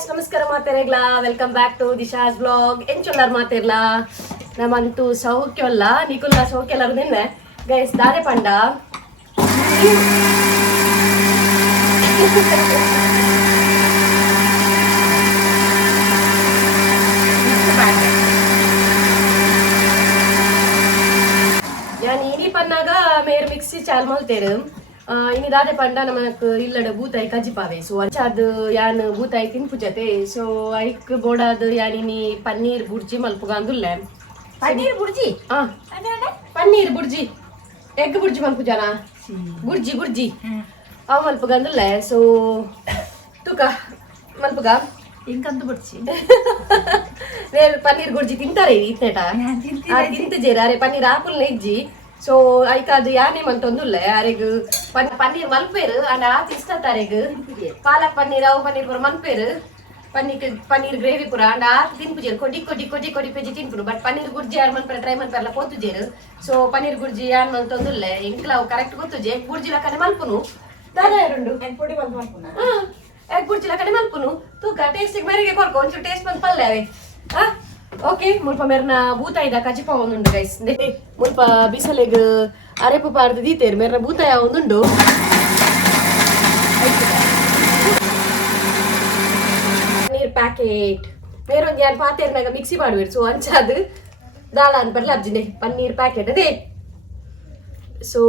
guys, ನಮಸ್ಕಾರ ಮಾತೆರೆಗ್ಲ welcome back to ದಿಶಾಸ್ blog ಎಂಚೊಲ್ಲಾರ್ ಮಾತೆರ್ಲ ನಮ್ಮಂತೂ ಸೌಖ್ಯವಲ್ಲ ನಿಕುಲ್ಲ ಸೌಖ್ಯಲ್ಲರು ನಿನ್ನೆ ಗೈಸ್ ದಾರೆ ಪಂಡ ഞാൻ ഇനി പന്നാക മേർ മിക്സി ചാൽ മൽത്തേര് ini dade panda namak illada bootai kajipave so achad yan bootai tinpujate so aik bodad yan ini paneer burji malpugandulle paneer burji adana paneer burji egg burji malpujana burji aw malpugandulle so tuka malpuga inkantu burji vel paneer burji tintare itneta tinte jerare paneer apul nejji ಸೊ ಐಕಾದು ಯಾನೇ ಮಂತೊಂದುಲ್ಲೆ ಅರೆಗ್ paneer ಮಲ್ಪೇರು and ಆತ್ ಇಷ್ಟ ತಾರೆಗ್ ಪಾಲಕ್ ಪನ್ನೀರ್ ಅವು ಪನ್ನೀರ್ ಪುರ ಮಲ್ಪೇರು paneer gravy ಪುರ ಅಂಡ್ ಆತ್ ತಿನ್ಪುಜೇರು ಕೊಡಿ ಪೆಜಿ ತಿನ್ಪುರು ಬಟ್ ಪನ್ನೀರ್ ಗುರ್ಜಿ ಯಾರು ಮನ್ಪರ ಟ್ರೈ ಮನ್ಪರಲ್ಲ ಪೋತುಜೇರು ಸೊ ಪನ್ನೀರ್ ಗುರ್ಜಿ ಯಾರು ಮಂತೊಂದುಲ್ಲೆ ಇಂಕ್ಲ ಅವು ಕರೆಕ್ಟ್ ಗೊತ್ತುಜೆ ಎಗ್ ಬುರ್ಜಿ ಲಕ್ಕನೆ ಮಲ್ಪುನು ದಾದ ಯಾರುಂಡು ಪೊಡಿ ಮಲ್ಪುನ ಎಗ್ ಬುರ್ಜಿ ಲಕ್ಕನೆ ಮಲ್ಪುನು ತೂಕ ಟೇಸ್ಟಿಗೆ ಮೇರೆಗೆ ಕೊರ್ಕೊ ಒಂಚೂರು ಟೇಸ್ಟ್ ಬಂದು ಪಲ್ಲೆ ಅವೆ ಓಕೆ ಮುಲ್ಪ ಮೇರ್ನ ಬೂತಾಯಿದ ಕಜಿಪ ಒಂದುಂಡು ಗೈಸ್ ಮುಲ್ಪ ಬಿಸಲೆಗ್ ಅರೆಪು ಪಾರ್ದು ದೀತೇರು ಮೇರ್ನ ಬೂತಾಯ ಒಂದುಂಡು ಪನ್ನೀರ್ ಪ್ಯಾಕೆಟ್ ಮೇರೊಂದು ಯಾರು ಪಾತೇರ್ನಾಗ ಮಿಕ್ಸಿ ಮಾಡುವೇರು ಸೊ ಅಂಚಾದು ದಾಳ ಅನ್ಪರ್ಲ ಅರ್ಜಿನೆ ಪನ್ನೀರ್ ಪ್ಯಾಕೆಟ್ ಅದೇ ಸೊ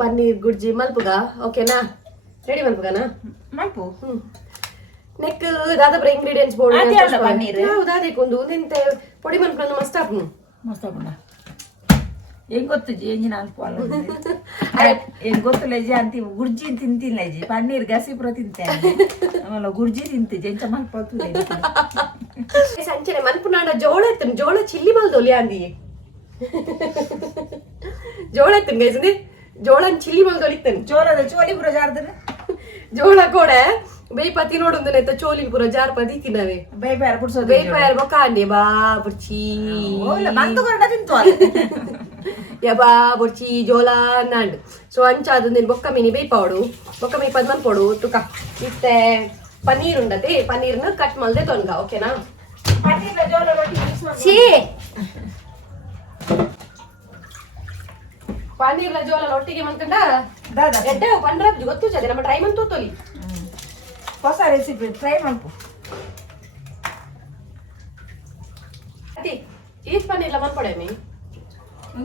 ಪನ್ನೀರ್ ಗುರ್ಜಿ ಮಲ್ಪುಗ ಓಕೆನಾ ready ಮಲ್ಪುಗನಾ ಮಲ್ಪು neck Dadapura ingredients board ಅದೇ ಅಲ್ಲ ಪನ್ನೀರ್ ಹೌದು ಅದಕ್ಕೊಂದು ನಿಂತೆ ಪೊಡಿ ಮಲ್ಪನ ಮಸ್ತ್ ಆಪುನು ಮಸ್ತ್ ಆಪುನ ಹೆಂಗ್ ಗೊತ್ತುಜಿ ಎಂಜಿನ ಅನ್ಪಲ್ಲ ಹೆಂಗ್ ಗೊತ್ತಿಲ್ಲ ಜಿ ಅಂತಿ ಗುರ್ಜಿ ತಿಂತಿಲ್ಲ ಜಿ ಪನ್ನೀರ್ ಗಸಿಪುರ ತಿಂತೆ ಆಮೇಲೆ ಗುರ್ಜಿ ತಿಂತಿಜಿ ಎಂಚ ಮಲ್ಪತ್ತು ಸಂಚನೆ ಮನ್ಪುನಾಡ ಜೋಳ ಎತ್ತನು ಜೋಳ ಚಿಲ್ಲಿ ಮಲ್ದೊಲಿ ಅಂದಿ ಜೋಳ ಎತ್ತನು ಗೈಸಂದೆ ಜೋಳನ್ ಚಿಲ್ಲಿ ಮಲ್ದೊಲಿತ್ತನು ಜೋಳದ ಚೋಲಿ ಪುರ ಜಾರ್ದನ ಜೋಳ ಕೂಡ ಬೇಯ್ಪತಿ ನೋಡೊಂದು ಚೋಲಿ ಪುರ ಜಾರ್ಪದಿ ತಿನ್ನವೆ ಬೇಯ್ಪಾರ ಪುಡ್ಸೋದು ಬೇಯ್ಪಾರ ಬೊಕಾಂಡೆ ಬಾ ಬುರ್ಚಿ ಮಂತು ಕೊರಡ ತಿಂತು ಯಬಾ ಬುರ್ಚಿ ಜೋಳ ನಾಂಡ್ ಸೊ ಅಂಚಾದು ನೀನು ಬೊಕ್ಕ ಮೀನಿ ಬೇಯ್ಪಾಡು ಬೊಕ್ಕ ಮೀ ಪದ್ ಮಲ್ಪೊಡು ತುಕ ಇತ್ತೆ ಪನ್ನೀರ್ ಉಂಡತೆ ಪನ್ನೀರ್ನ ಕಟ್ ಮಲ್ದೆ ತೊನ್ಗ ಓಕೆನಾ ಪನ್ನೀರ್ನ ಜೋಳ ರೊಟ್ಟಿ ಮಿಕ್ಸ್ ಮಾಡಿ ಛೀ ಪನ್ನೀರ್ನ ಜೋಳ ಒಟ್ಟಿಗೆ ಮಲ್ಕಂಡ ದಾದಾ ಎಡ್ಡೆ ಪಂಡ್ರ ಗೊತ್ತು ಜದೆ ನಮ್ಮ ಟ್ರೈ ಮಂತು ತೋಲಿ ಹೊಸ ರೆಸಿಪಿ ಟ್ರೈ ಮಾಡ್ಕೊ ಅತಿ ಈಸ್ ಪನ್ನೀರ್ಲ ಮಲ್ಪಡೆ ಮೀ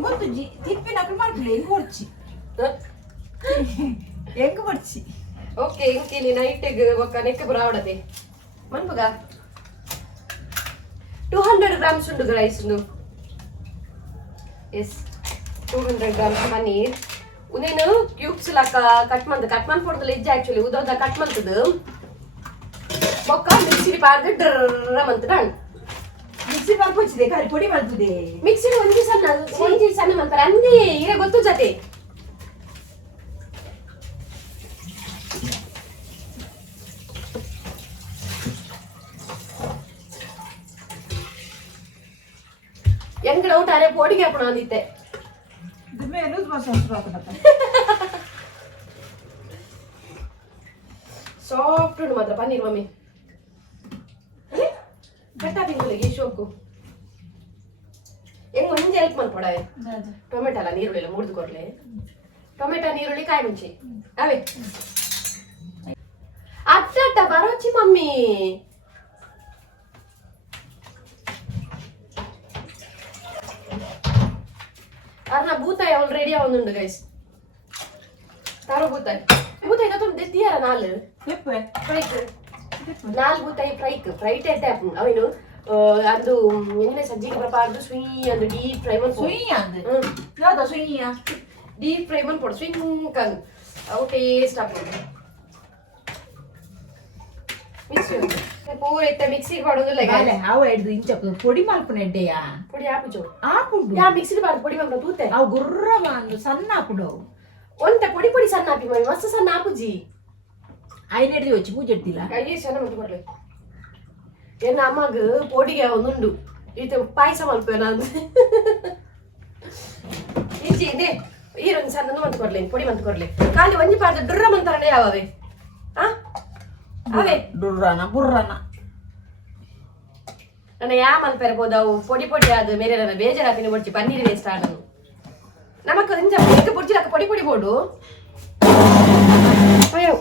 ಗೊತ್ತು ಜಿ ತಿಪ್ಪಿ ನಕಲು ಮಾಡ್ಬಿಡಿ ಹೆಂಗ್ ಹೊಡ್ಚಿ ಹೆಂಗ್ ಹೊಡ್ಚಿ ಓಕೆ ಇಂಕಿ ನೀ ನೈಟಿಗೆ ಒಕ್ಕ ನೆಕ್ಕೆ ಪುರ ಆವಡತೆ ಮನ್ಪುಗ 200 grams ಉಂಡು ರೈಸ್ ಉಂಡು ಎಸ್ 200 grams ಪನ್ನೀರ್ ಉನೇನು ಕ್ಯೂಬ್ಸ್ ಲಕ್ಕ ಕಟ್ ಮಾಡ್ಕೊಡ್ದಲ್ಲ ಇಜ್ಜ ಆಕ್ಚುಲಿ ಉದೋದ ಕಟ್ ಮಾಡ್ತದ ಬೊಕ್ಕ ಮಿಕ್ಸಿಲಿ ಪಾರ್ದು ಡ್ರರ ಮಂತದ ಮಿಕ್ಸಿ ಮಾಡ್ಕೊಚ್ಚಿದೆ ಖಾಲಿ ಪೊಡಿ ಮಾಡ್ತಿದೆ ಮಿಕ್ಸಿಲಿ ಒಂಜಿ ಸಣ್ಣ ಮಂತಾರೆ ಅಂದೇ ಈಗ ಗೊತ್ತು ಜತೆ ಎಂಗ್ ಡೌಟ್ ಅರೆ ಪೋಡಿಗೆ ಹಾಕೋಣ ಅಂದಿತ್ತೆ ಲೂಸ್ ಮೋಷನ್ ಸಾಫ್ಟ್ ಉಂಟು ಮಾತ್ರ ಪನ್ನೀರ್ ಮಮ್ಮಿ ಕಟ್ಟಾಪಿಂಗುಲಿಗೆ ಶೋಕು ಹೆಂಗ್ ಒಂಜಿ ಹೆಲ್ಪ್ ಮಲ್ಪಡ ಟೊಮೆಟೊ ಅಲ್ಲ ನೀರುಳ್ಳಿ ಮುರಿದು ಕೊಡ್ಲೆ ಟೊಮೆಟೊ ನೀರುಳ್ಳಿ ಕಾಯಿ ಮುಂಚಿ ಅವೇ ಅಟ್ಟ ಬರೋಚಿ ಮಮ್ಮಿ ಅರ್ನ ಬೂತಾಯಿ ಆಲ್ರೆಡಿ ಅವನುಂಡು ಗೈಸ್ ತಾರೋ ಬೂತಾಯಿ ಇದೊಂದು ದೆತ್ತಿಯಾರ ನಾಲ್ ಫ್ರೈಕ್ ನಾಲ್ ಬೂತಾಯಿ ಫ್ರೈಟ್ ಎಡ್ಡೆ ಅವನು ಅದು ಎಣ್ಣೆ ಸಜ್ಜಿಗೆ ಬರಬಾರ್ದು ಸ್ವೀ ಅಂದು ಡೀಪ್ ಫ್ರೈ ಡೀಪ್ ಫ್ರೈ ಮಾಡ್ಕೊಡು ಸ್ವಿಂಕ್ ಅಂದು ಅವು ಟೇಸ್ಟ್ ಆಗ್ಬೋದು ಮಿಕ್ಸಿ ಪೂರೈತೆ ಮಿಕ್ಸಿಗೆ ಮಾಡೋದಿಲ್ಲ ಅವು ಹಿಡ್ದು ಇಂಚ ಪೊಡಿ ಮಾಡ್ಕೊಂಡು ಎಡ್ಡೆಯಾ ಪುಡಿ ಹಾಪುಜು ಹಾಕುಂಡು ಯಾ ಮಿಕ್ಸಿಲಿ ಬಾರ್ದು ಪೊಡಿ ಮಾಡ್ಕೊಂಡು ತೂತೆ ಅವು ಗುರ್ರ ಒಂದು ಸಣ್ಣ ಹಾಕುಂಡು ಅವು ಒಂಟ ಪೊಡಿ ಸಣ್ಣ ಹಾಕಿ ಮಮ್ಮಿ ಮಸ್ತ್ ಸಣ್ಣ ಹಾಪುಜಿ ಐದು ಹಿಡ್ದು వచ్చి ಪೂಜೆ ಇಡ್ತಿಲ್ಲ ಅಯ್ಯೇ ಸಣ್ಣ ಮತ್ತೆ ಕೊಡ್ಲಿ ಏನ ಅಮ್ಮಗ ಪೊಡಿಗೆ ಒಂದುಂಡು ಇದು ಪಾಯಸ ಮಲ್ಪೇನ ಈಚಿ ಇದೆ ಈರೊಂದು ಸಣ್ಣ ಮಂತ್ ಕೊಡ್ಲಿ ಪೊಡಿ ಮಂತ್ ಕೊಡ್ಲಿ ಖಾಲಿ ಒಂಜಿ ಪಾದ ಡ್ರ ಮಂತಾರನೆ ಯಾವವೆ ಆ ಅವೇ ಡುರ್ರನ ಬುರ್ರನ ನನ್ನ ಯಾ ಮಲ್ಪೆರ್ಬೋದು ಅವು ಪೊಡಿ ಪೊಡಿ ಆದ ಮೇಲೆ ನನ್ನ ಬೇಜಾರಾಪಿನ ಬಡ್ಚಿ ಪನ್ನೀರ್ ವೇಸ್ಟ್ ಆಡನು ನಮಕ್ ಇಂಚ ಬೇಗ ಬುಡ್ಜಿಲಕ್ಕ ಪೊಡಿ ಪೊಡಿ ಬೋಡು ಅಯ್ಯೋ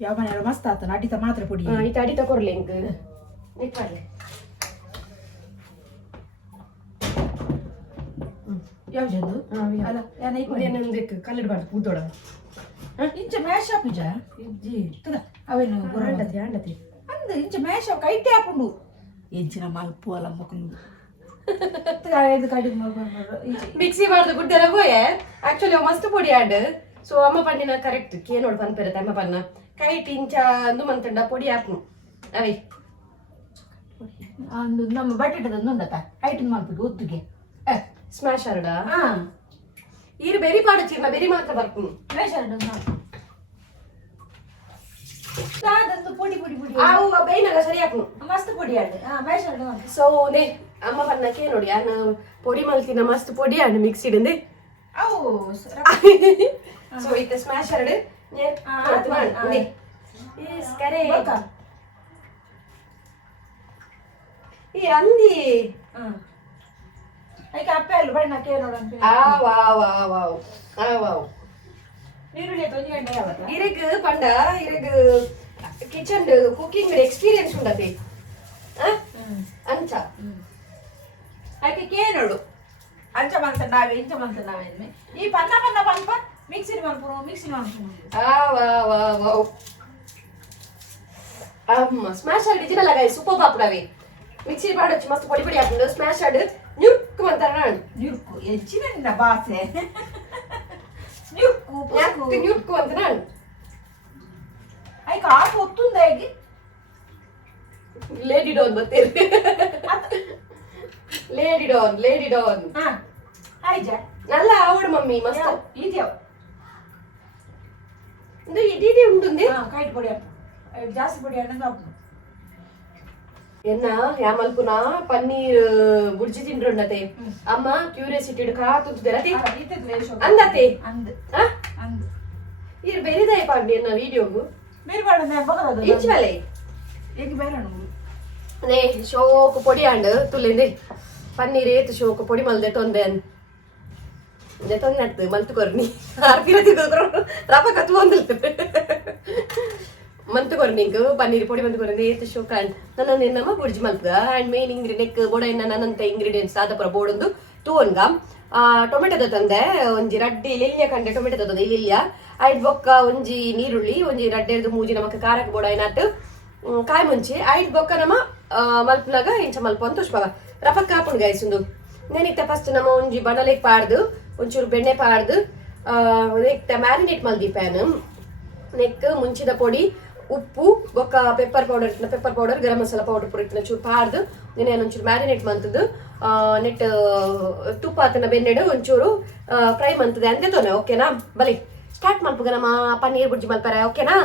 ಯಾವ ಮನೆಯಲ್ಲ ಮಸ್ತ್ ಆತ ಅಡಿತ ಮಾತ್ರ ಪುಡಿ ಈತ ಅಡಿತ ಕೊರ್ಲಿ ಇಂಕ್ ನಿಪ್ಪಾಡ್ಲೆ ಯಾವ ಜಂದು ಅಲ್ಲ ಯಾನ ಇದೇನೊಂದು ಕಲ್ಲಿಡ್ಬಾರ್ದು ಕೂದೋಡ ಇಂಚ ಮ್ಯಾಶ್ ಆಪಿಜ ಇಜ್ಜಿ ತದ ಅವೇನು ಆಂಡತಿ ಆಂಡತಿ ಅಂದ ಇಂಚ ಮ್ಯಾಶ್ ಆಪ್ ಕೈಟೆ ಆಪುಂಡು ಎಂಚಿನ ಮಲ್ಪು ಅಲ್ಲ ಮಕ್ಕಳು ಮಿಕ್ಸಿ ಮಾಡ್ದು ಗುಡ್ಡೆಲ್ಲ ಹೋಯೆ ಆಕ್ಚುಲಿ ಅವ್ ಮಸ್ತ್ ಪೊಡಿ ಆಡ್ ಸೊ ಅಮ್ಮ ಪಂಡಿನ ಕರೆಕ್ಟ್ ಕೇ ನೋಡ್ ಪನ್ಪೆರತ್ತೆ ಅಮ್ಮ ಪನ್ನ ಕೈಟ್ ಇಂಚ ಅಂದು ಮಂತಂಡ ಪೊಡಿ ಆಪ್ನು ಅವೇ ಅಂದು ನಮ್ಮ ಬಟಾಟದ ಉಂಡತ ಕೈಟಿನ ಮಲ್ಪುಡು ಒತ್ತಿಗೆ ಸ್ಮ್ಯಾಶ್ ಅರ್ಡ ಈರು ಬೆರಿ ಪಾಡಚಿರ್ನ ಬೆರಿ ಮಾತ್ರ ಬರ್ತೀನಿ ಮ್ಯಾಶ್ ಅರ್ಡ ಪುಡಿ ಪುಡಿ ಪುಡಿ ಅವು ಬೇಯ್ನಾಗ ಸರಿ ಹಾಕ್ನು ಮಸ್ತ್ ಪುಡಿ ಆಡ್ ಮ್ಯಾಶ್ ಅರ್ಡ ಸೊ ನೇ ಅಮ್ಮ ಪನ್ನಕ್ಕೆ ನೋಡಿ ನಾನು ಪೊಡಿ ಮಲ್ತಿನ ಮಸ್ತ್ ಪೊಡಿ ಆಡ್ ಮಿಕ್ಸ್ ಇಡಂದೆ ಅವು ಸೊ ಇತ್ತ ಸ್ಮ್ಯಾಶ್ ಅರ್ಡ್ ಈ ಅಂದಿ ಐಕ ಅಪ್ಪೆ ಅಲ್ಲ ಬಣ್ಣ ಕೇ ನೋಡಂತ ನೀರುಳ್ಳಿ ತೊಂಜಿ ಗಂಟೆ ಯಾವತ್ತ ಇರಗ್ ಪಂಡ ಇರಗ್ ಕಿಚನ್ ಕುಕಿಂಗ್ ಎಕ್ಸ್ಪೀರಿಯನ್ಸ್ ಉಂಡತಿ ಅಂಚ ಐಕ ಕೇ ನೋಡು ಅಂಚ ಮಂತ ನಾವೇ ಇಂಚ ಮಂತ ನಾವೇ ಈ ಪನ್ನ ಪನ್ನ ಪಂಪ ಮಿಕ್ಸಿ ಮಲ್ಪುರು ಅಮ್ಮ ಸ್ಮ್ಯಾಶ್ ಆಡ್ ಇಜಿನಲ್ಲ ಗೈ ಸೂಪರ್ ಪಾಪುಡವೆ ಮಿಕ್ಸಿ ಮಾಡೊಚ್ಚಿ ಮಸ್ತ್ ಪೊಡಿ ಪೊಡಿ ಹಾಕೊಂಡು ಸ್ಮ್ಯಾಶ್ ಆಡ್ ನ್ಯುಕ್ ಅಂತಾರ ನಾನು ನ್ಯುಕ್ಕು ಹೆಚ್ಚಿನ ನಿನ್ನ ಭಾಷೆ ನ್ಯುಕ್ಕು ನ್ಯುಕ್ ಅಂತ ನಾನು ಐಕ ಆಪ ಒತ್ತುಂದ ಹೇಗೆ ಲೇಡಿ ಡಾನ್ ಬರ್ತೇನೆ ಲೇಡಿ ಡಾನ್ ಆಯ್ಜ ನಲ್ಲ ಆವಡು ಮಮ್ಮಿ ಮಸ್ತ್ ಇದ್ಯಾವ ಇದು ಇಡೀ ಉಂటుంది ಕೈಟ್ ಪೊಡಿ ಜಾಸ್ತಿ ಪೊಡಿ ಅನ್ನೋದು ಎನ್ನ ಯಾಮಲ್ಪುನ ಪನ್ನೀರ್ ಬುರ್ಜಿ ತಿಂಡ್ರುಂಡತೆ ಅಮ್ಮ ಕ್ಯೂರಿಯಾಸಿಟಿ ಕಾತುತ್ತರತಿ ಅಂದತೆ ಇರ್ ಬೆರಿದಾಯ ಪಾಡ್ನಿ ಎನ್ನ ವಿಡಿಯೋಗು ಬೇರೆ ಪಾಡ ಬಗರದು ಇಂಚವಲೆ ಏಕೆ ಬೇರೆ ನೇ ಶೋಕು ಪೊಡಿ ಆಂಡ್ ತುಲೆಂದೆ ಪನ್ನೀರ್ ಏತು ಶೋಕು ಪೊಡಿ ಮಲ್ದೆ ತೊಂದೆ ತೊಂದೆ ಮಲ್ತು ಕೊರ್ನಿ ಆರ್ತಿರ ತಿರ್ಗೋದ್ರು ರಪ ಕತ್ತು ಬಂದಿಲ್ಲ ಮಂತ್ ಕೊರ್ನಿಂಗ್ ಪನ್ನೀರ್ ಪೊಡಿ ಮಂತ್ ಕೊರ್ನಿ ಏತು ಶೋಕ ನನ್ನ ನಿನ್ನಮ್ಮ ಬುರ್ಜಿ ಮಲ್ತದ ಅಂಡ್ ಮೇನ್ ಇಂಗ್ರೀಡಿಯಂಟ್ ಬೋಡ ನನ್ನಂತ ಇಂಗ್ರೀಡಿಯೆಂಟ್ಸ್ ಆದ ಬೋಡೊಂದು ತೂವನ್ಗ ಟೊಮೆಟೊದ ತಂದೆ ಒಂಜಿ ರಡ್ಡಿ ಲಿಲ್ಯ ಕಂಡೆ ಟೊಮೆಟೊ ತಂದೆ ಲಿಲ್ಯ ಐಡ್ ಬೊಕ್ಕ ಒಂಜಿ ನೀರುಳ್ಳಿ ಒಂಜಿ ರಡ್ಡೆರ್ದು ಮೂಜಿ ನಮಕ್ ಕಾರಕ್ಕೆ ಬೋಡ ಏನಾಟ್ ಕಾಯಿ ಮುಂಚಿ ಐಡ್ ಬೊಕ್ಕ ನಮ್ಮ ಮಲ್ಪನಾಗ ಇಂಚ ಮಲ್ಪ ಅಂತ ತುಷ್ಪಾಗ ರಫಕ್ ಹಾಪುಂಡು ಗೈಸುಂದು ನೆನಿಕ್ತ ಫಸ್ಟ್ ನಮ್ಮ ಒಂಜಿ ಬಣಲೆಗ್ ಪಾಡ್ದು ಒಂಚೂರು ಬೆಣ್ಣೆ ಪಾಡ್ದು ನೆಕ್ತ ಮ್ಯಾರಿನೇಟ್ ಮಲ್ದಿ ಪ್ಯಾನ್ ನೆಕ್ ಮುಂಚಿದ ಪೊಡಿ ಉಪ್ಪು ಬೊಕ್ಕ pepper powder garam masala powder ಪುರ ಇಟ್ಟಿನ ಚೂರು ಪಾಡ್ದು ನೆನೆ ಒಂಚೂರು ಮ್ಯಾರಿನೇಟ್ ಮಂತದ್ದು ನೆಟ್ ತುಪ್ಪ ಆತನ ಬೆನ್ನೆಡು ಒಂಚೂರು ಫ್ರೈ ಮಂತದೆ ಅಂತೆ ತೊನೆ ಓಕೆನಾ ಬಲಿ ಸ್ಟಾರ್ಟ್ ಮಲ್ಪುಗ ನಮ್ಮ ಪನ್ನೀರ್ ಬುರ್ಜಿ ಮಲ್ಪಾರ ಓಕೆನಾ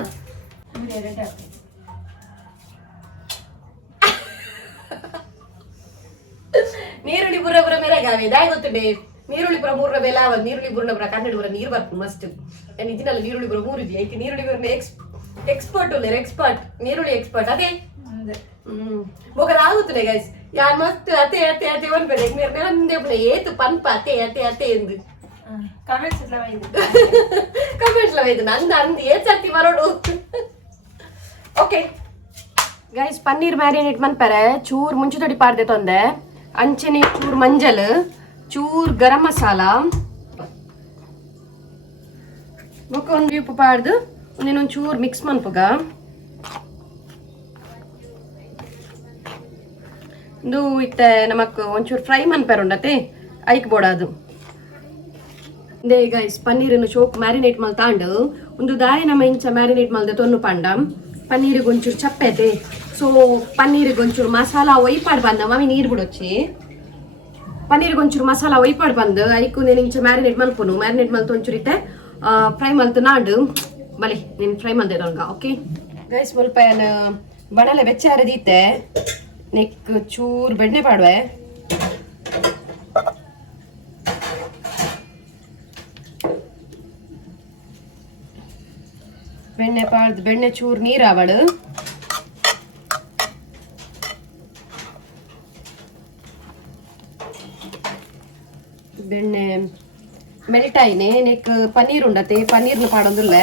ನೀರುಳ್ಳಿ ಬುರ್ರ ಬುರ ಮೇರೆಗಾವೆ ದಾಯ ಗೊತ್ತುಂಡೆ ನೀರುಳ್ಳಿ ಪುರ ಮೂರ್ರ ಬೆಲ ನೀರುಳ್ಳಿ ಬುರ್ನ ಪುರ ಕನ್ನಡ ಬುರ ನೀರು ಬರ್ತು ಮಸ್ಟ್ ಇದನ್ನಲ್ಲ ನೀರುಳ್ಳಿ ಬುರ ಮೂರು ಜಿ ಐಕೆ ನೀರುಳ್ಳಿ ಬುರ್ನ ಎಕ್ಸ್ಪರ್ಟ್ ಉಲ್ಲ ಎಕ್ಸ್ಪರ್ಟ್ ನೀರುಳ್ಳಿ ಎಕ್ಸ್ಪರ್ಟ್ ಅದೇ ಬೋಗದ ಆಗುತ್ತದೆ ಗೈಸ್ ಯಾನ್ ಮಸ್ತ್ ಅತೆ ಅತೆ ಅತೆ ಒನ್ಪೆದೆ ನಂದೆ ಪುನ ಏತು ಪನ್ಪ ಅತೆ ಅತೆ ಅತೆ ಎಂದು ಕಮೆಂಟ್ಸ್ ಲವೈದು ನಂದು ಅಂದು ಏಚರ್ತಿ ಬರೋಡು ಓಕೆ ಗೈಸ್ ಪನ್ನೀರ್ ಮ್ಯಾರಿನೇಟ್ ಮನ್ಪರೆ ಚೂರ್ ಮುಂಚೆ ತೊಡಿ ಪಾಡ್ದೆ ತೊಂದೆ ಅಂಚೆನೆ ಚೂರ್ ಮಂಜಲ್ ಚೂರ್ ಗರಂ ಮಸಾಲ ಬೊಕ್ಕ ಒಂದು ಉಪ್ಪು ಪಾಡ್ದು ಒಂದಿನೊಂದು ಚೂರ್ ಮಿಕ್ಸ್ ಮನ್ಪುಗ ಇದು ಇತ್ತೆ ನಮಕ್ ಒಂಚೂರು ಫ್ರೈ ಮನ್ಪೆರುಂಡತೆ ಐಕ್ ಬೋಡಾದು ದೇ ಗೈಸ್ ಪನ್ನೀರನ್ನು ಶೋಕ್ ಮ್ಯಾರಿನೇಟ್ ಮಲ್ ತಾಂಡು ಒಂದು ದಾಯ ನಮ್ಮ ಇಂಚ ಮ್ಯಾರಿನೇಟ್ ಮಲ್ದೆ ತೊನ್ನು ಪಂಡ ಪನ್ನೀರಿಗೆ ಒಂಚೂರು ಚಪ್ಪೆತೆ ಸೊ ಪನ್ನೀರಿಗೆ ಒಂಚೂರು ಮಸಾಲ ಒಯ್ಪಾಡ್ ಬಂದ ಮಮ್ಮಿ ನೀರು ಬಿಡೊಚ್ಚಿ ಪನ್ನೀರಿಗೆ ಒಂಚೂರು ಮಸಾಲ ಒಯ್ಪಾಡ್ ಬಂದು ಐಕು ನೀನು ಇಂಚ ಮ್ಯಾರಿನೇಟ್ ಮಲ್ಪುನು ಮ್ಯಾರಿನೇಟ್ ಮಲ್ತು ಒಂಚೂರು ಇತ್ತೆ ಫ್ರೈ ಮಲ್ತು ನಾಡು ಬಲಿ ನೀನು ಫ್ರೈ ಮಲ್ದೆ ನಂಗ ಓಕೆ ಗೈಸ್ ಸ್ವಲ್ಪ ಬಣಲೆ ಬೆಚ್ಚ ಹರಿದಿತ್ತೆ ನೆಕ್ ಚೂರು ಬೆಣ್ಣೆ ಪಾಡುವೆ ಬೆಣ್ಣೆ ಪಾಡ್ದು ಬೆಣ್ಣೆ ಚೂರು ನೀರು ಆವಡು ಬೆಣ್ಣೆ ಮೆಲ್ಟ್ ಆಯ್ನೆ ನೆಕ್ ಪನ್ನೀರ್ ಉಂಡತೆ ಪನ್ನೀರ್ನ ಪಾಡೋದಿಲ್ಲ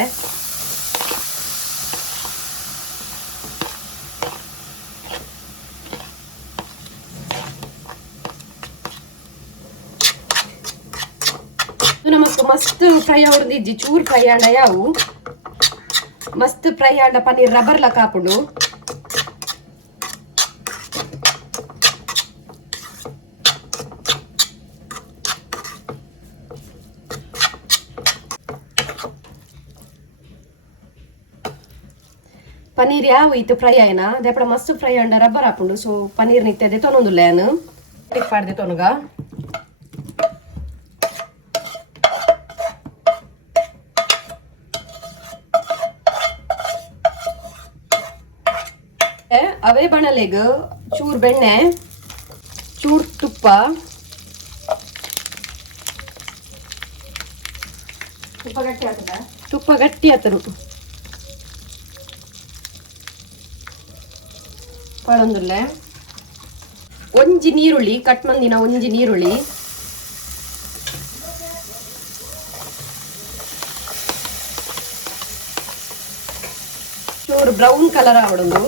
ನಮಕ್ ಮಸ್ತ್ ಫ್ರೈ ಹೊಡೆದಿಜ್ಜಿ ಚೂರ್ ಫ್ರೈ ಆಂಡ ಯಾವು ಮಸ್ತ್ ಫ್ರೈ ಆಂಡ ಪನ್ನೀರ್ ರಬ್ಬರ್ ಲಕ್ಕ ಹಾಪುಂಡು ಪನ್ನೀರ್ ಯಾವ ಇತ್ತು ಫ್ರೈ ಆಯ್ನ ದೇಪಡ ಮಸ್ತ್ ಫ್ರೈ ಆಂಡ ರಬ್ಬರ್ ಹಾಪುಂಡು ಸೊ ಪನ್ನೀರ್ ನಿತ್ತದೆ ತೊನೊಂದುಲ್ಲ ಏನು ಪಾಡ್ದೆ ತೊನಗ ಅವೇ ಬಣಲೆಗ್ ಚೂರ್ ಬೆಣ್ಣೆ ಚೂರ್ ತುಪ್ಪ ಗಟ್ಟಿ ಆತರು ಪಳೊಂದುಲ್ಲ ಒಂಜಿ ನೀರುಳ್ಳಿ ಕಟ್ ಮಂದಿನ ಒಂಜಿ ನೀರುಳ್ಳಿ ಚೂರು ಬ್ರೌನ್ ಕಲರ್ ಆವಡೊಂದು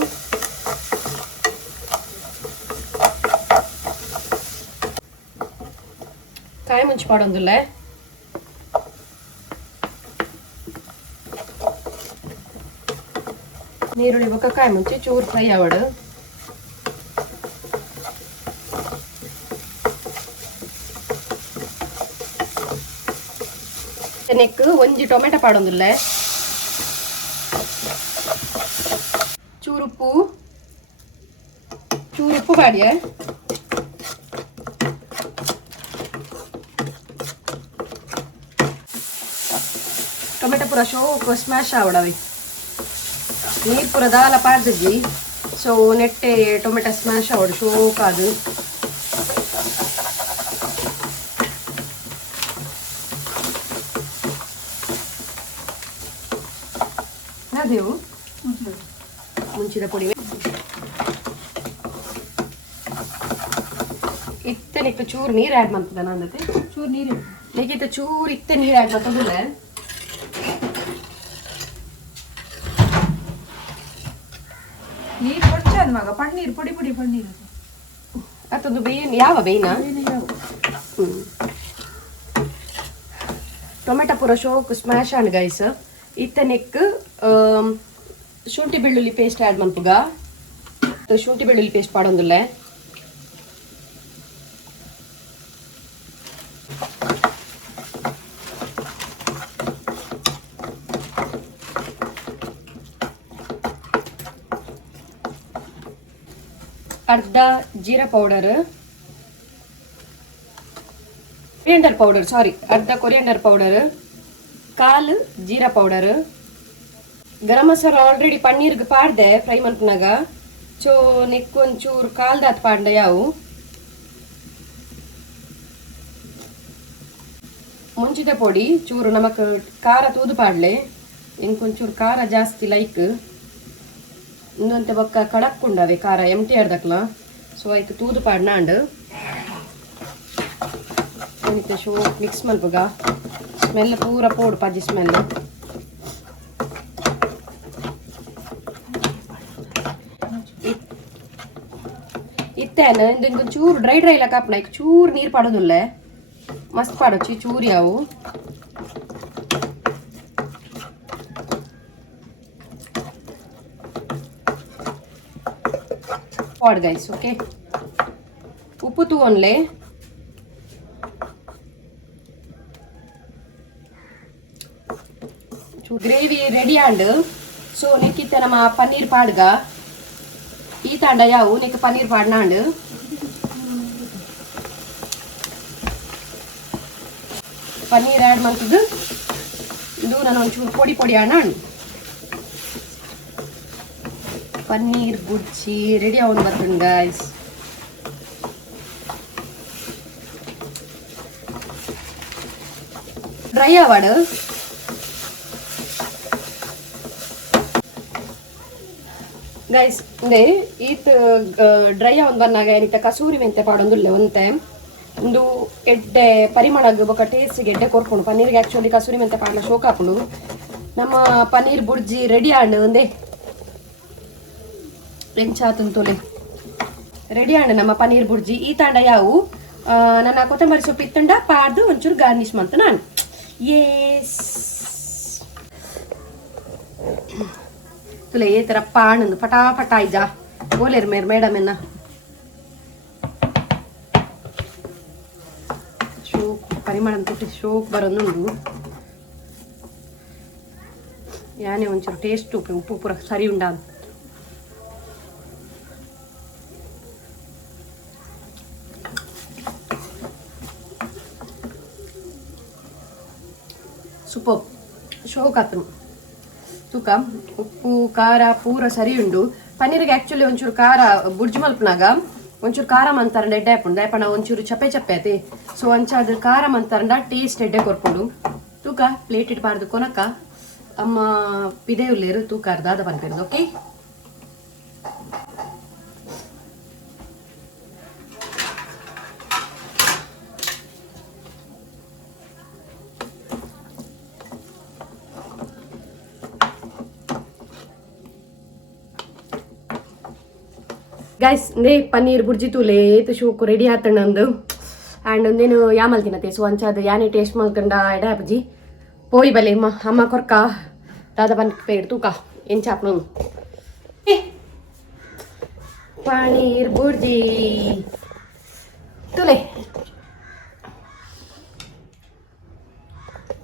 ಕಾಯಿ ಮುಂಚಿ ಪಾಡೊಂದುಲ್ಲ ನೀರುಳ್ಳಿ ಬೊಕ್ಕ ಕಾಯಿ ಮುಂಚಿ ಚೂರು ಫ್ರೈ ಆವಡು ನೆಕ್ ಒಂಜಿ ಟೊಮೆಟೊ ಪಾಡೊಂದುಲ್ಲ ಚೂರುಪ್ಪು ಪಾಡ್ಯ ಟೊಮೆಟೊ ಪೂರ ಶೋಕ್ ಸ್ಮ್ಯಾಶ್ ಆವಡವಿ ನೀರು ಪೂರ ದಾಲ ಪಾಡ್ದಜ್ಜಿ ಸೊ ನೆಟ್ಟೆ ಟೊಮೆಟೊ ಸ್ಮ್ಯಾಶ್ ಆವಡು ಶೋಕ್ ಅದು ಅದೇವು ಮುಂಚಿದ ಪುಡಿ ಇತ್ತೆ ಚೂರು ನೀರು ಆ್ಯಡ್ ಮಾಡ್ತದ ನಂದತೆ ಚೂರು ನೀರು ನೆಕ್ಕಿತ್ತ ಚೂರು ಇತ್ತೆ ನೀರು ಆ್ಯಡ್ ಮಾಡ್ತದಿಲ್ಲ ನೀರು ಕೊಡ್ಚದ ಮಗ ಪನ್ನೀರ್ ಪುಡಿ ಪುಡಿ ಪನ್ನೀರ್ ಅತ್ತೊಂದು ಬೇಯ್ನ ಯಾವ ಬೇಯ್ನ ಟೊಮೆಟೊ ಪೂರ ಶೋಕ್ ಸ್ಮ್ಯಾಶ್ ಆಂಡ್ ಗೈಸ್ ಇತ್ತ ನೆಕ್ ಶುಂಠಿ ಬೆಳ್ಳುಳ್ಳಿ ಪೇಸ್ಟ್ ಆ್ಯಡ್ ಮನ್ಪುಗ ಶುಂಠಿ ಬೆಳ್ಳುಳ್ಳಿ ಪೇಸ್ಟ್ ಪಾಡೊಂದುಲ್ಲ ಅರ್ಧ ಜೀರಾ ಪೌಡರ್ ಕೊರಿಯಂಡರ್ ಪೌಡರ್ ಸಾರಿ ಅರ್ಧ ಕೊರಿಯಂಡರ್ ಪೌಡರ್ ಕಾಲು ಜೀರಾ ಪೌಡರ್ ಗರಂ ಮಸಾಲ ಆಲ್ರೆಡಿ ಪನ್ನೀರ್ಗೆ ಪಾಡ್ದೆ ಫ್ರೈ ಮನ್ಪನಾಗ ಸೊ ನೆಕ್ ಒಂಚೂರು ಕಾಲ್ದಾತ್ ಪಾಡ್ದ ಯಾವು ಮುಂಚಿತ ಪೊಡಿ ಚೂರು ನಮಕ್ ಖಾರ ತೂದು ಪಾಡ್ಲೆ ಇಂಕೊಂಚೂರು ಖಾರ ಜಾಸ್ತಿ ಲೈಕ್ ಇನ್ನೊಂತೆ ಬೊಕ್ಕ ಕಡಕ್ ಉಂಡವೆ ಖಾರ ಎಂಟಿ ಆಡ್ದಕ್ಲ ಸೊ ಆಯ್ತು ತೂದು ಪಾಡ್ನಾಂಡ್ ಶೋ ಮಿಕ್ಸ್ ಮಲ್ಪುಗ ಸ್ಮೆಲ್ ಪೂರ ಪೋಡು ಪಜ್ಜಿ ಸ್ಮೆಲ್ ಇತ್ತೇನ ಇಂಕೊಂಚೂರು ಡ್ರೈ ಡ್ರೈ ಲ ಕಾಪುನ ಈಗ ಚೂರು ನೀರು ಪಾಡೋದಿಲ್ಲ ಮಸ್ತ್ ಪಾಡೋಚಿ ಚೂರು ಯಾವು ಪಾಡ್ ಗೈಸ್ ಓಕೆ ಉಪ್ಪು ತೂವನ್ಲೆ ಗ್ರೇವಿ ರೆಡಿ ಆಂಡ್ ಸೊ ನೆಕ್ಕಿತ್ತ ನಮ್ಮ ಪನ್ನೀರ್ ಪಾಡ್ಗ ಈ ತಾಂಡ ಯಾವು ನೆಕ್ ಪನ್ನೀರ್ ಪಾಡ್ನಾಂಡ್ ಪನ್ನೀರ್ ಆ್ಯಡ್ ಮಾಡ್ತಿದ್ದು ಇದು ನಾನು ಒಂಚೂರು ಪೊಡಿ ಪೊಡಿ ಆಣ ಪನ್ನೀರ್ ಬುರ್ಜಿ ರೆಡಿ ಆಗೋದು ಬರ್ತದೆ ಗೈಸ್ ಡ್ರೈ ಆವಾಡು ಗೈಸ್ ಅಂದ್ರೆ ಈತ್ ಡ್ರೈ ಒಂದು ಬಂದಾಗ ಏನಿತ್ತ ಕಸೂರಿ ಮೆಂತೆ ಪಾಡೊಂದುಲ್ಲೆ ಒಂತೆ ಒಂದು ಎಡ್ಡೆ ಪರಿಮಳ ಬೊಕ ಟೇಸ್ಟ್ಗೆ ಎಡ್ಡೆ ಕೊರ್ಕೊಂಡು ಪನ್ನೀರ್ಗೆ ಆ್ಯಕ್ಚುಲಿ ಕಸೂರಿ ಮೆಂತೆ ಪಾಡ್ಲ ಶೋಕ್ ಹಾಕೊಂಡು ನಮ್ಮ ಪನ್ನೀರ್ ಬುರ್ಜಿ ರೆಡಿ ಆಂಡ್ ಒಂದೇ ಎಂಚಾತಂತೋಲೆ ರೆಡಿ ಆಂಡ್ ನಮ್ಮ ಪನ್ನೀರ್ ಬುರ್ಜಿ ಈ ತಾಂಡ ಯಾವು ನನ್ನ ಕೊತ್ತಂಬರಿ ಸೊಪ್ಪು ಇತ್ತಂಡ ಪಾಡ್ದು ಒಂಚೂರು ಗಾರ್ನಿಶ್ ಮಾಡ್ತು ನಾನು ಏಸ್ ತುಲೆ ಈ ಥರ ಪಾಣಂದು ಪಟಾಪಟ ಇಜಾ ಓಲೇರು ಮೇಡಮ್ ಎನ್ನ ಶೋಕ್ ಪರಿಮಳ ಅಂತ ಶೋಕ್ ಬರೋದುಂಡು ಯಾನೇ ಒಂಚೂರು ಟೇಸ್ಟ್ ಉಪ್ಪು ಪೂರ ಸರಿ ಉಂಡ ಸೂಪರ್ ಶೋಕ್ ಆತು ತೂಕ ಉಪ್ಪು ಖಾರ ಪೂರ ಸರಿ ಉಂಡು ಪನ್ನೀರಿಗೆ ಆ್ಯಕ್ಚುಲಿ ಒಂಚೂರು ಖಾರ ಬುರ್ಜಿ ಮಲ್ಪನಾಗ ಒಂಚೂರು ಖಾರ ಮಂತಾರಂಡ ಎಡ್ಡೆ ಹಾಕೊಂಡು ದಯಪಣ ಒಂಚೂರು ಚಪ್ಪೆ ಚಪ್ಪೆ ಐತಿ ಸೊ ಒಂಚಾದ ಖಾರ ಮಂತಾರಂಡ ಟೇಸ್ಟ್ ಎಡ್ಡೆ ಕೊರ್ಕೊಂಡು ತೂಕ ಪ್ಲೇಟ್ ಇಟ್ಬಾರ್ದು ಕೊನಕ ಅಮ್ಮ ಪಿದೆ ಉಲ್ಲೇರು ತೂಕ ಅರ್ಧಾದ ಬಂದಿರೋದು ಓಕೆ ಗೈಸ್ ಅಂದ್ರೆ ಪನ್ನೀರ್ ಬುರ್ಜಿ ತೂಲೆ ಏತು ಶೋಕು ರೆಡಿ ಆತಣ್ಣಂದು ಆ್ಯಂಡ್ ಒಂದೇನು ಯಾಮಲ್ ತಿನ್ನತ್ತೆ ಸೊ ಅಂಚಾದ ಯಾನೇ ಟೇಸ್ಟ್ ಮಲ್ಕಂಡ ಎಡ ಬಜ್ಜಿ ಪೋಯಿ ಬಲೆ ಅಮ್ಮ ಕೊರ್ಕ ದಾದ ಬಂದ್ ಪೇಡ್ ತೂಕ ಎಂಚಾಪ್ನು ಪನ್ನೀರ್ ಬುರ್ಜಿ ತೂಲೆ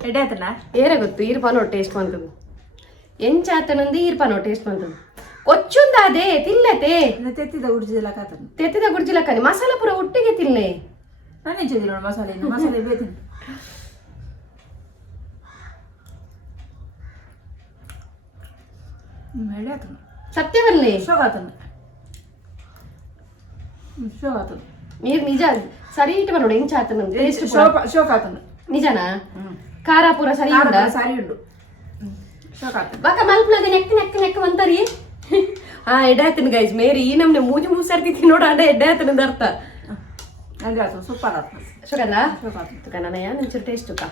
ಎಡೆ ಆತನ ಏರೇ ಗೊತ್ತು ಈರ್ಪಾನೋ ಟೇಸ್ಟ್ ಮಾಡ್ತದು ಎಂಚಾತನಂದು ಈರ್ಪಾನೋ ಟೇಸ್ಟ್ ಮಾಡ್ತದು ಕೊಚ್ಚುಂದಾದೆ ತಿನ್ನತೆ ತೆತ್ತಿದ ಉಡ್ಜಿಲ್ಲ ಕಾತನ ತೆತ್ತಿದ ಗುಡ್ಜಿಲ ಕನಿ ಮಸಾಲ ಪೂರ ಒಟ್ಟಿಗೆ ತಿನ್ನೆ ನಾನು ಹೆಚ್ಚಿದ್ದೀನಿ ನೋಡಿ ಮಸಾಲೆ ಬೇತೀನಿ ಎಡೆ ಆತನ ಸತ್ಯವಲ್ಲೇ ಶೋಗಾತನ ನೀರ್ ನಿಜ ಸರಿ ಇಟ್ಟು ನೋಡಿ ಹೆಂಚಾತನ ಟೇಸ್ಟ್ ಶೋಕಾತನ ನಿಜನಾ ಖಾರ ಪೂರ ಸರಿ ಉಂಡ ಸಾರಿ ಉಂಡು ಶೋಕಾತ ಬಾಕ ಮಲ್ಪನದ ನೆಕ್ ನೆಕ್ ನೆಕ್ ಬಂತಾರಿ ಹಾ ಎಡ್ಡೆ ಆತನ ಗೈಸ್ ಮೇರಿ ಈ ನಮ್ನೆ ಮೂಜಿ ಮೂಸರ್ತಿತಿ ನೋಡ ಅಂಡ ಎಡ್ಡೆ ಆತನದ ಅರ್ಥ ಅದೇ ಆತು ಸೂಪರ್ ಆತ ಶೋಕಲ್ಲ ತುಕ ನನಯ ಒಂಚೂರು ಟೇಸ್ಟ್ ತುಕ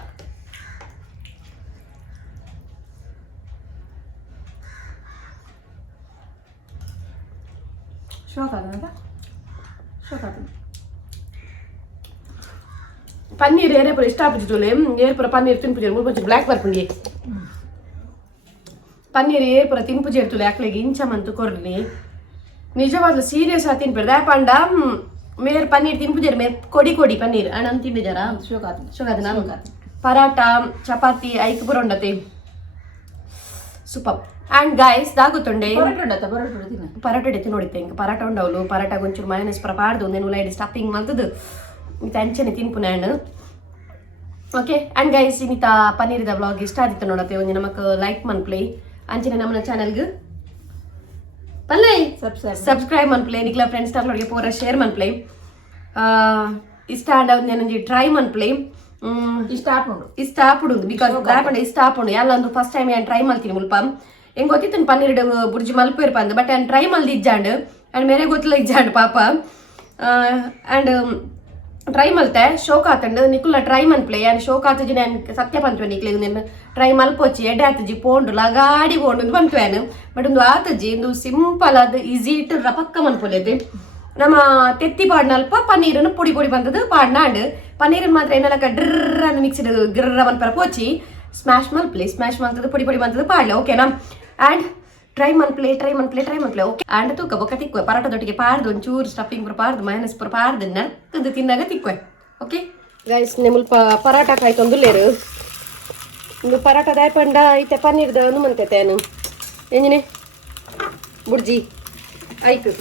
ಶೋಕಾತ ಪನ್ನೀರ್ ಏರೇ ಪೂರ ಇಷ್ಟ ಆಪುಜಿಟೋಲೆ ಏರ್ ಪೂರ ಪನ್ನೀರ್ ತಿನ್ಪುಜೇರು ಮುಲ್ಪಂಚು ಬ್ಲ್ಯಾಕ್ ಬರ್ಪುಂಡಿ ಪನ್ನೀರ್ ಏರ್ ಪೂರ ತಿನ್ಪುಜೇರ್ತುಲೆ ಯಾಕ್ಲೆಗೆ ಇಂಚ ಮಂತು ಕೊರ್ಲಿ ನಿಜವಾಗ್ಲು ಸೀರಿಯಸ್ ಆಗಿ ತಿನ್ಬೇಡ ದಾಪಂಡ ಮೇರ್ ಪನ್ನೀರ್ ತಿನ್ಪುಜೇರು ಮೇರ್ ಕೊಡಿ ಪನ್ನೀರ್ ಅಣ್ಣ ತಿಂಡಿ ಜರ ಶೋಕಾದ ಪರಾಟ ಚಪಾತಿ ಐಕ್ ಪೂರ ಉಂಡತೆ ಸೂಪರ್ ಆ್ಯಂಡ್ ಗೈಸ್ ದಾಗುತ್ತುಂಡೆ ಪರಾಟ ಎತ್ತಿ ನೋಡಿತ್ತೆ ಇಂಕ ಪರಾಟ ಉಂಡವಳು ಪರಾಟ ಒಂಚೂರು ಮಯೋನೈಸ್ ಪೂರ ಪಾಡ್ದು ಒಂದೇನು ಉಳ್ಳಾಗಡ್ಡಿ ಸ್ಟಫಿಂಗ್ ಮಲ್ತದು ಮಿತ ಅಂಚನೆ ತಿನ್ಪುನ ಆ್ಯಂಡ್ ಓಕೆ ಆ್ಯಂಡ್ ಗೈಸ್ ಮಿತ ಪನ್ನೀರಿದ ವ್ಲಾಗ್ ಇಷ್ಟ ಆದಿತ್ತು ನೋಡತ್ತೆ ಒಂದು ನಮಕ್ ಲೈಕ್ ಮನ್ಪ್ಲೇ ಅಂಚನೆ ನಮ್ಮ ಚಾನಲ್ಗೆ ಪಲ್ಲೆ ಸಬ್ಸ್ಕ್ರೈಬ್ ಮನ್ಪ್ಲೇ ನಿಕ್ಲ ಫ್ರೆಂಡ್ಸ್ ಟಾಕ್ಲೊಳಗೆ ಪೂರ ಶೇರ್ ಮನ್ಪ್ಲೇ ಇಷ್ಟ ಆಂಡ ಒಂದೇನೊಂಜಿ ಟ್ರೈ ಮನ್ಪ್ಲೇ ಇಷ್ಟ ಆಪುಡು ಬಿಕಾಸ್ ದಾಪಂಡ ಇಷ್ಟ ಆಪುಂಡು ಎಲ್ಲ ಒಂದು ಫಸ್ಟ್ ಟೈಮ್ ಏನು ಟ್ರೈ ಮಲ್ತೀನಿ ಮುಲ್ಪ ಹೆಂಗೆ ಗೊತ್ತಿತ್ತು ಪನ್ನೀರ್ ಬುರ್ಜಿ ಮಲ್ಪ ಇರ್ಪಂದು ಬಟ್ ಏನು ಟ್ರೈ ಮಲ್ದು ಇಜ್ಜಾಂಡು ಆ್ಯಂಡ್ ಮೇರೆ ಗೊತ್ತಿಲ್ಲ ಇಜ್ಜಾಂಡು ಪಾಪ ಆ್ಯಂಡ್ ಟ್ರೈ ಮಲ್ತೆ ಶೋಕ್ ಆತಂಡು ನಿಕುಲ ಟ್ರೈ ಮನ್ಪ್ಲೆ ಆ್ಯಂಡ್ ಶೋಕ್ ಆತಜಿ ನಾನು ಸತ್ಯ ಪಂತ್ವೆ ನಿಕ್ಲೆ ನೀನು ಟ್ರೈ ಮಲ್ಪೊಚ್ಚಿ ಎಡ್ಡೆ ಆತಜಿ ಪೋಂಡು ಲಗಾಡಿ ಪೋಂಡು ಪಂತ್ವೇನು ಬಟ್ ಒಂದು ಆತಜಿ ಒಂದು ಸಿಂಪಲ್ ಅದು ಈಸಿ ಇಟ್ಟು ರಪಕ್ಕ ಮನ್ಪೊಲೆದು ನಮ್ಮ ತೆತ್ತಿ ಪಾಡ್ನಲ್ಪ ಪನ್ನೀರನ್ನು ಪುಡಿ ಬಂದದ್ದು ಪಾಡ್ನಾಂಡು ಪನ್ನೀರನ್ನು ಮಾತ್ರ ಏನಲ್ಲ ಡ್ರರ್ ಅನ್ನು ಮಿಕ್ಸಿಡ್ ಗಿರ್ರ ಮನ್ಪರ ಪೋಚಿ ಸ್ಮ್ಯಾಶ್ ಮಲ್ತದ್ದು ಪುಡಿ ಬಂದದ್ದು ಪಾಡ್ಲೆ ಓಕೆನಾ ಆ್ಯಂಡ್ ಟ್ರೈ ಮನ್ಪ್ಲೆ ಓಕೆ ಆ್ಯಂಡ್ ತೂಕ ಬೊಕ್ಕ ತಿಕ್ವೆ ಪರಾಟದೊಟ್ಟಿಗೆ ಪಾಡ್ದು ಒಂಚೂರು ಸ್ಟಫಿಂಗ್ ಪೂರ ಪಾಡ್ದು ಮೈನಸ್ ಪೂರ ಪಾಡ್ದು ನಕ್ಕದು ತಿಂದಾಗ ತಿಕ್ವೆ ಓಕೆ ಗೈಸ್ ಮುಲ್ಪ ಪರಾಟ ಕಾಯ್ತೊಂದುಲ್ಲೇರು ಒಂದು ಪರಾಟ ದಾಯ್ಪಂಡ ಐತೆ ಪನ್ನೀರ್ದು ಮಂತೇನು ಎಂಜಿನೆ ಬುರ್ಜಿ ಆಯ್ತು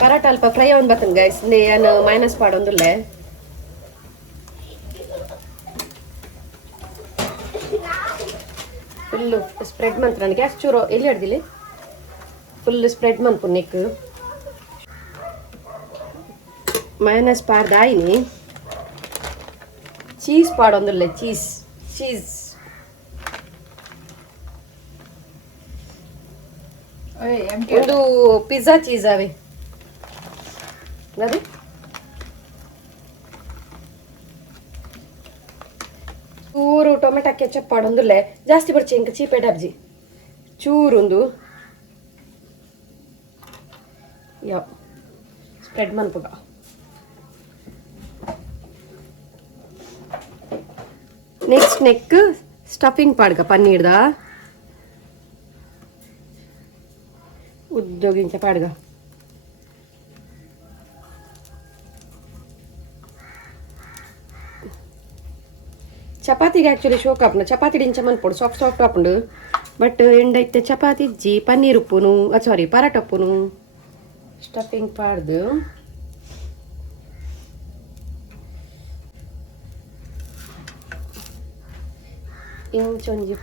ಪರಾಟ ಅಲ್ಪ ಫ್ರೈ ಆನ್ ಬರ್ತನ್ ಗೈಸ್ ನಾನು ಮೈನಸ್ ಪಾಡೊಂದುಲ್ಲೆ ಫುಲ್ಲು ಸ್ಪ್ರೆಡ್ ಮಂತ್ ನನಗೆ ಗ್ಯಾಸ್ ಚೂರು ಎಲ್ಲಿ ಹಿಡ್ದಿಲ್ಲಿ ಫುಲ್ ಸ್ಪ್ರೆಡ್ ಮನ್ಪು ನೆಕ್ ಮೈನಸ್ ಪಾಡ್ದಾಯಿನಿ ಚೀಸ್ ಪಾಡೊಂದುಲ್ಲೆ ಚೀಸ್ ಒಂದು ಪಿಜ್ಜಾ ಚೀಸ್ ಅವೆ ಅದು ಚೂರು ಟೊಮೆಟೊ ಕೆಚಪ್ ಪಾಡೊಂದುಲ್ಲೆ ಜಾಸ್ತಿ ಬರ್ಚಿ ಇಂಕ ಚೀಪೆ ಡಬ್ಜಿ ಚೂರೊಂದು ಯಾವ ಸ್ಪ್ರೆಡ್ ಮನ್ಪುಗ ನೆಕ್ ಸ್ಟಫಿಂಗ್ ಪಾಡ್ಗ ಪನ್ನೀರ್ದ ಉದ್ದೋಗಿಂಚ ಪಾಡ್ಗ ಚಪಾತಿಗೆ ಆಕ್ಚುಲಿ ಶೋಕ್ ಆಪುಂಡು ಚಪಾತಿ ಡಿಂಚ ಮನ್ಪೊಡು ಸಾಫ್ಟ್ ಆಪುಂಡು ಬಟ್ ಎಂಡೈತೆ ಚಪಾತಿ ಇಜ್ಜಿ ಪನ್ನೀರ್ ಉಪ್ಪುನು ಸಾರಿ ಪರಾಟ ಉಪ್ಪುನು ಸ್ಟಫಿಂಗ್ ಪಾಡ್ದು ಇಂಚೊಂಜಿ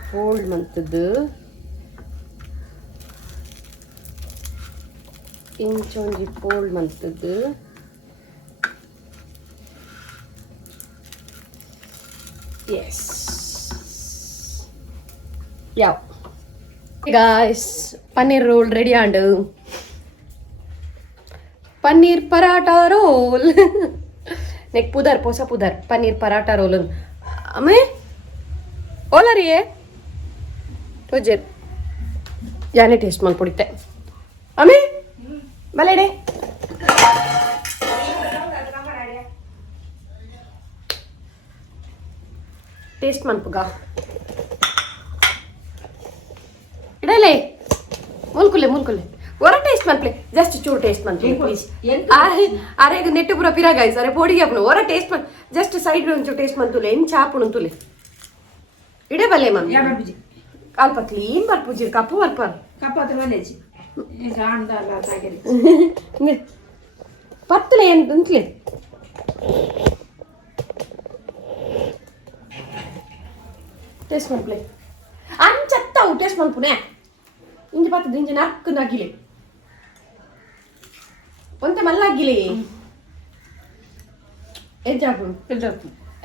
ಫೋಲ್ಡ್ ಮಂತದ್ದು ಎಸ್ ಯಾವ ಗಾಯ್ಸ್ ಪನ್ನೀರ್ ರೋಲ್ ರೆಡಿ ಆಂಡು ಪನ್ನೀರ್ ಪರಾಟ ರೋಲ್ ನೆಕ್ ಪುದರ್ ಪೊಸ ಪುದರ್ ಪನ್ನೀರ್ ಪರಾಟ ರೋಲ್ ಅಮ್ಮೆ ಓಲಾ ರೀ ಟೋಜರ್ ಯಾನೇ ಟೇಸ್ಟ್ ಮಾಡ್ಕೊಡಿತ್ತೆ ಅಮ್ಮೆ ಬಲೇಡೆ ಟೇಸ್ಟ್ ಮನ್ಪುಗ ಇಡಲೇ ಮುಲ್ಕುಲ್ಲೆ ಒರ ಟೇಸ್ಟ್ ಮನ್ಪ್ಲೆ ಜಸ್ಟ್ ಚೂರು ಟೇಸ್ಟ್ ಮನ್ಪ್ಲೆ ಪ್ಲೀಸ್ ಅರೆ ನೆಟ್ಟು ಪೂರ ಪಿರಾಗಾಯ್ಸ್ ಅರೆ ಪೋಡಿಗೆ ಆಪುನು ಒರ ಟೇಸ್ಟ್ ಮನ್ ಜಸ್ಟ್ ಸೈಡ್ ಒಂಚೂರು ಟೇಸ್ಟ್ ಮನ್ತುಲೆ ಎಂಚ ಆಪುನು ತುಲೆ ಇಡೆ ಬಲ್ಲೆ ಮನ್ ಅಲ್ಪ ಕ್ಲೀನ್ ಬರ್ಪುಜಿ ಕಪ್ಪು ಬರ್ಪರ್ ಪತ್ತಲೆ ಎಂತಲೆ ಟೇಸ್ಟ್ ಮನ್ಪ್ಲೆ ಅಂಚತ್ತಾವು ಟೇಸ್ಟ್ ಮನ್ಪುನೆ ಇಂಜಿ ಪತ್ತದ ಇಂಜಿ ನಕ್ಕು ನಗಿಲೆ ಒಂತೆ ಮಲ್ಲಾಗಿಲೆ ಎಂಚಾಪು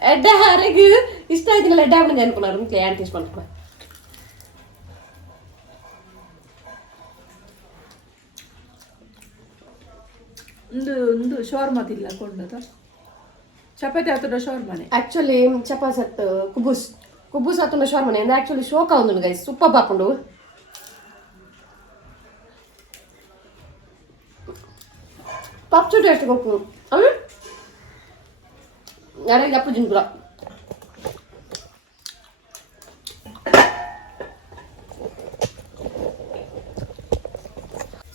ಎಡ್ಡ ಹಾರೆಗೆ ಇಷ್ಟ ಆಯ್ತಿಲ್ಲ ಎಡ್ಡ ಹಾಕೊಂಡು ಅನ್ಕೊಳಾರು ಇಂಕ್ಲೆ ಏನ್ ಟೇಸ್ಟ್ ಮನ್ಪು ಒಂದು ಶೋರ್ಮತಿಲ್ಲ ಕೊಂಡದ ಚಪಾತಿ ಆತುಡ ಶೋರ್ಮನೆ ಆಕ್ಚುಲಿ ಚಪಾಸತ್ ಕುಬ್ಬುಸ್ ಆತುನ ಶೋರ್ಮನೆ ಅಂದ್ರೆ ಆಕ್ಚುಲಿ ಶೋಕ ಒಂದು ಗೈಸ್ ಸುಪ್ಪ ಬಾಕೊಂಡು ಪಪ್ಚು ಟೇಸ್ಟ್ ಗೊಪ್ಪು ಯಾರಿಗೆ ಅಪ್ಪು ಜಿಂಪುರ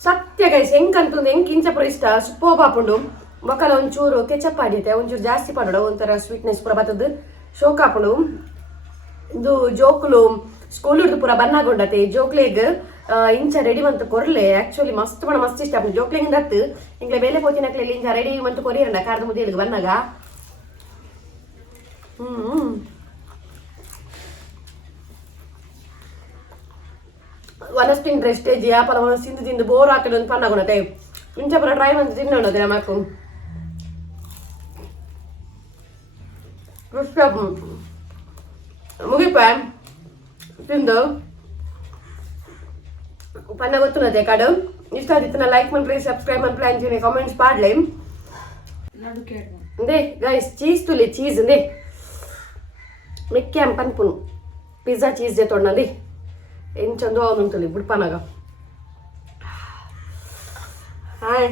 ಸತ್ಯ ಗೈಸ್ ಹೆಂಗಂತಂದು ಹೆಂಗ್ ಕಿಂಚಪುರ ಇಷ್ಟ ಸುಪ್ಪೋ ಪಾಪುಂಡು ಬೊಕ್ಕಲ ಒಂಚೂರು ಕೆಚಪ್ ಆಡಿತೆ ಒಂಚೂರು ಜಾಸ್ತಿ ಪಾಡೋಡು ಒಂಥರ ಸ್ವೀಟ್ನೆಸ್ ಪೂರ ಬರ್ತದ ಶೋಕ್ ಹಾಕೊಂಡು ಇದು ಜೋಕುಲು ಸ್ಕೂಲ್ ಹಿಡಿದು ಪೂರ ಬನ್ನಾಗೊಂಡತೆ ಜೋಕ್ಲೆಗ್ ಇಂಚ ರೆಡಿ ಮಂತ್ ಕೊರ್ಲೆ ಆಕ್ಚುಲಿ ಮಸ್ತ್ ಬಣ್ಣ ಮಸ್ತ್ ಇಷ್ಟ ಆಪುಂಡು ಜೋಕ್ಲೆಗಿಂದ ಹತ್ತು ಇಂಗ್ಲೆ ಬೇಲೆ ಪೋತಿನಕ್ಲೆಲ್ಲಿ ಇಂಚ ರೆಡಿ ಮಂತ್ ಕೊರಿಯರಂಡ ಕಾರ್ದ ಮುದ್ದೆ ಬನ್ನಾಗ ವನಷ್ಟು ಇಂಟ್ರೆಸ್ಟ್ ಏಜಿ ಆಪಲ ಮನಸ್ಸು ತಿಂದು ಬೋರ್ ಆಗ್ತದೆ ಅಂತ ಪನ್ನಾಗೊಂಡತೆ ಇಂಚ ಪೂರ ಟ್ರೈ ಮಂತ್ ತಿನ್ನೋಣದೆ ನಮ್ಮಕ್ಕು ಮುಗಿಪ ತಿಂದು ಪನ್ನ ಗೊತ್ತುನತೆ ಕಾಡು ಇಷ್ಟ ಆದಿತ್ತು ಲೈಕ್ ಮಾಡ್ಲಿ ಸಬ್ಸ್ಕ್ರೈಬ್ ಮಾಡ್ಲಿ ಅಂಚನೆ ಕಾಮೆಂಟ್ಸ್ ಪಾಡ್ಲಿ ಅಂದೇ ಗೈಸ್ ಚೀಸ್ ತುಲೆ ಚೀಸ್ ಅಂದೇ ಮೆಕ್ಕೆ ಪನ್ಪುನು ಪಿಜ್ಜಾ ಚೀಸ್ ಜೆ ತೊಗೊಂಡಂದಿ ಎಂಚಂದು ಅವನು ತುಲಿ ಬುಡ್ಪನಾಗ ಹಾಯ್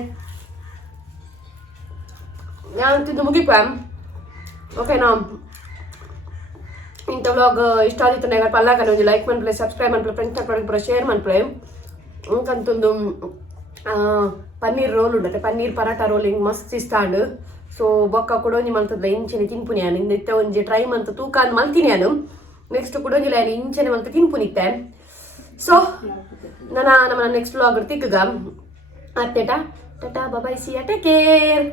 ನಾನು ತಿಂದು ಮುಗಿಪ ಓಕೆನಾ ಇಂಥ ವ್ಲಾಗ್ ಇಷ್ಟ ಆದಿತ್ತು ನನಗೆ ಪಲ್ಲಾಕ ಒಂದು ಲೈಕ್ ಮಾಡ್ಲಿ ಸಬ್ಸ್ಕ್ರೈಬ್ ಮಾಡ್ಲಿ ಫ್ರೆಂಡ್ಸ್ ಹಾಕಿ ಪೂರ ಶೇರ್ ಮಾಡ್ಲಿ ಇಂಕಂತೊಂದು ಪನ್ನೀರ್ ರೋಲ್ ಉಂಡತೆ ಪನ್ನೀರ್ ಪರಾಟ ರೋಲ್ ಹಿಂಗೆ ಮಸ್ತ್ ಇಷ್ಟ ಅಂಡು ಸೊ ಬೊಕ್ಕ ಕೊಡೋಂಜಿ ಮಲ್ತದ ಇಂಚನೆ ತಿನ್ಪುನಿ ನಾನು ಇಂದಿತ್ತ ಒಂಜಿ ಟ್ರೈ ಮಂತ್ ತೂಕ ಅಂದ್ ಮಲ್ತೀನಿ ನಾನು ನೆಕ್ಸ್ಟ್ ಕೊಡೋಂಜಿಲ್ಲ ನಾನು ಇಂಚನೆ ಮಂತ್ ತಿನ್ಪುನಿತ್ತೆ ಸೊ ನಮ್ಮ ನೆಕ್ಸ್ಟ್ ವ್ಲಾಗ್ ತಿಕ್ಕಗ ಅತ್ತೇಟ tata bye see you take care